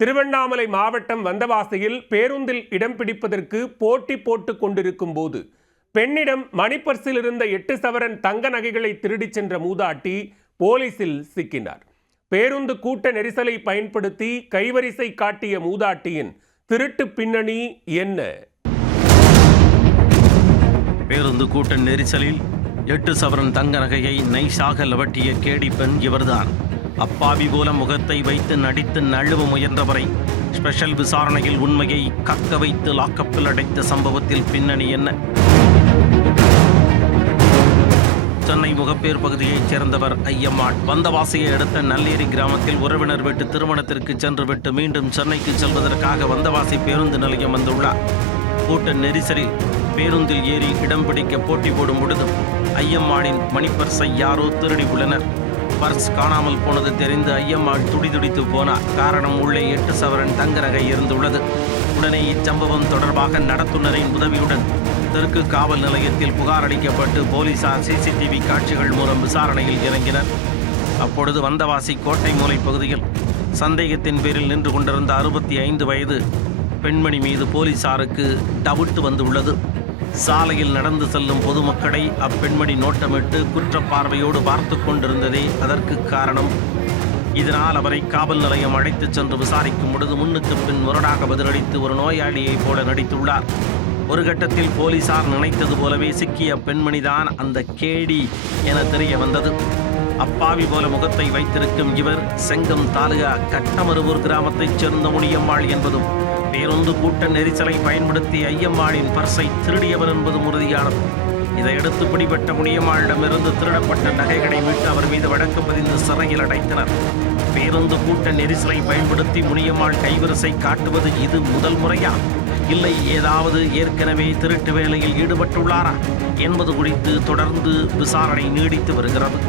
திருவண்ணாமலை மாவட்டம் வந்தவாசியில் பேருந்தில் இடம் பிடிப்பதற்கு போட்டி போட்டுக் கொண்டிருக்கும் போது பெண்ணிடம் மணிப்பர்சில் இருந்த 8 சவரன் தங்க நகைகளை திருடிச் சென்ற மூதாட்டி போலீசில் சிக்கினார். பேருந்து கூட்ட நெரிசலை பயன்படுத்தி கைவரிசை காட்டிய மூதாட்டியின் திருட்டு பின்னணி என்ன? பேருந்து கூட்ட நெரிசலில் 8 சவரன் தங்க நகையை நைஸாக லவட்டிய கேடி பெண் இவர்தான். அப்பாவி போல முகத்தை வைத்து நடித்து நழுவ முயன்றவரை ஸ்பெஷல் விசாரணையில் உண்மையை கக்க வைத்து லாக்கப்பில் அடைத்த சம்பவத்தில் பின்னணி என்ன? சென்னை முகப்பேர் பகுதியைச் சேர்ந்தவர் ஐயம்மாள். வந்தவாசியை அடுத்த நல்லேரி கிராமத்தில் உறவினர் வீட்டு திருமணத்திற்கு சென்றுவிட்டு மீண்டும் சென்னைக்கு செல்வதற்காக வந்தவாசி பேருந்து நிலையம் வந்துள்ளார். கூட்ட நெரிசலில் பேருந்தில் ஏறி இடம் பிடிக்க போட்டி போடும் பொழுது ஐயம்மாளின் மணிப்பர்ஸை யாரோ திருடி உள்ளனர். பர்ஸ் காணாமல் போனது தெரிந்து ஐயம்மாள் துடிதுடித்து போனார். காரணம், உள்ளே 8 சவரன் தங்க நகை இருந்துள்ளது. உடனே இச்சம்பவம் தொடர்பாக நடத்துனரின் உதவியுடன் தெற்கு காவல் நிலையத்தில் புகார் அளிக்கப்பட்டு போலீசார் சிசிடிவி காட்சிகள் மூலம் விசாரணையில் இறங்கினர். அப்பொழுது வந்தவாசி கோட்டை மூலை பகுதியில் சந்தேகத்தின் பேரில் நின்று கொண்டிருந்த 65 வயது பெண்மணி மீது போலீசாருக்கு டவுட் வந்துள்ளது. சாலையில் நடந்து செல்லும் பொதுமக்களை அப்பெண்மணி நோட்டமிட்டு குற்றப்பார்வையோடு பார்த்து கொண்டிருந்ததே அதற்கு காரணம். இதனால் அவரை காவல் நிலையம் அழைத்துச் சென்று விசாரிக்கும் பொழுது முன்னுக்கு பின் முரடாக பதிலளித்து ஒரு நோயாளியைப் போல நடித்துள்ளார். ஒரு கட்டத்தில் போலீசார் நினைத்தது போலவே சிக்கிய பெண்மணிதான் அந்த கேடி என தெரிய வந்தது. அப்பாவி போல முகத்தை வைத்திருக்கும் இவர் செங்கம் தாலுகா கட்டமருவூர் கிராமத்தைச் சேர்ந்த முனியம்மாள் என்பதும் பேருந்து கூட்ட நெரிசலை பயன்படுத்தி ஐயம்மாளின் பர்ஸை திருடியவர் என்பதும் உறுதியானது. இதையடுத்து பிடிபட்ட முனியம்மாளிடமிருந்து திருடப்பட்ட நகைகளை மீட்டு அவர் மீது வழக்கு பதிந்து சிறையில் அடைத்தனர். பேருந்து கூட்ட நெரிசலை பயன்படுத்தி முனியம்மாள் கைவரிசை காட்டுவது இது முதல் முறையா, இல்லை ஏதாவது ஏற்கனவே திருட்டு வேலையில் ஈடுபட்டுள்ளாரா என்பது குறித்து தொடர்ந்து விசாரணை நீடித்து வருகிறது.